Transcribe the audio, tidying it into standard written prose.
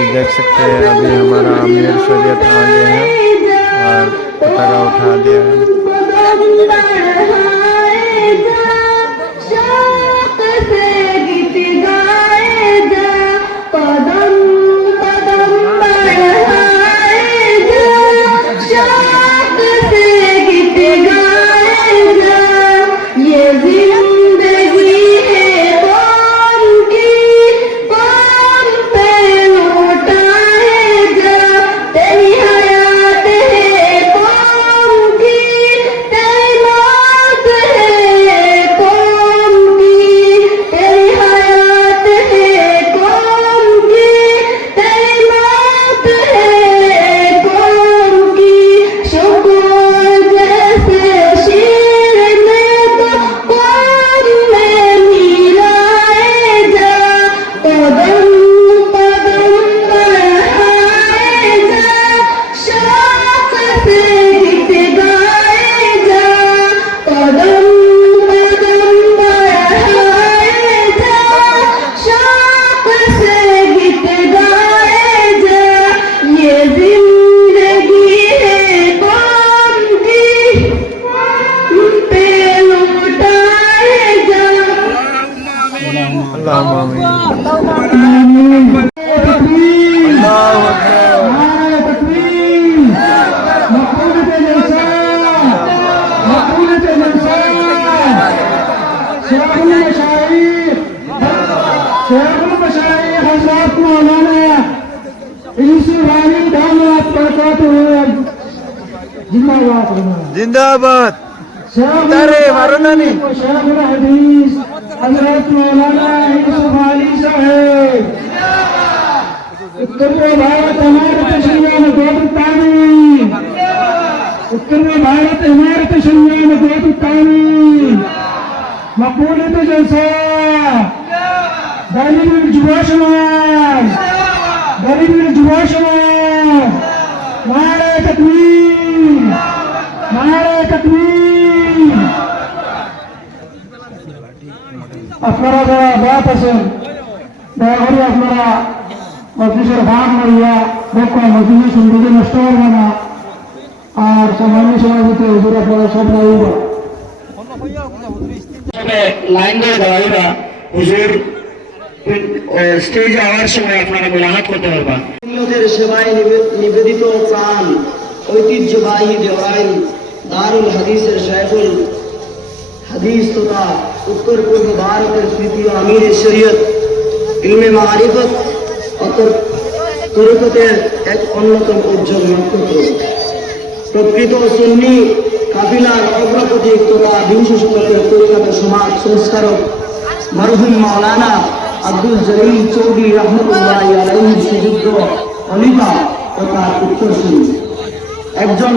Guys देख सकते हैं अभी हमारा अमीर शरीयत आ गए हैं और पताका उठा दिया है। जिंदाबाद तारे मारो नहीं उत्तर में भारत इमारत संविधान उत्तर में भारत इमारत संविधान मकबूलियत जलसा गरीब जुवा समाज नारे तकबीर আপনারা যারা বাদ আছেন দয়া করে আপনারা মজলিসের ভাগ লইয়া দেখুন মজলিস সুন্দরী নষ্ট করবে না আর সামান্য সমাজতে হুজুর আপনারা সব লাইবা লাইন ধরে দাঁড়াইবা হুজুর স্টেজে আওয়ার সময় আপনারা মোলাহাত করতে পারবেন। সেবায় নিবেদিত প্রাণ ঐতিহ্যবাহী দেওয়াই দারুল হাদিসের শাইখুল হাদিস তথা উত্তর পূর্ব ভারতের তৃতীয় আমির শরীয়ত ইলমে মারিফত তরিকতের এক অন্যতম উজ্জ্বল নক্ষত্র প্রকৃত সুন্নি কাফিলার অগ্রপথিক তথা বিংশ শতকের তরিকতের সমাজ সংস্কারক মরহুম মাওলানা আব্দুল জলিল চৌধুরী রহমতুল্লাহ আলাইহির সুযোগ্য খলিফা তথা উত্তরসূরি একজন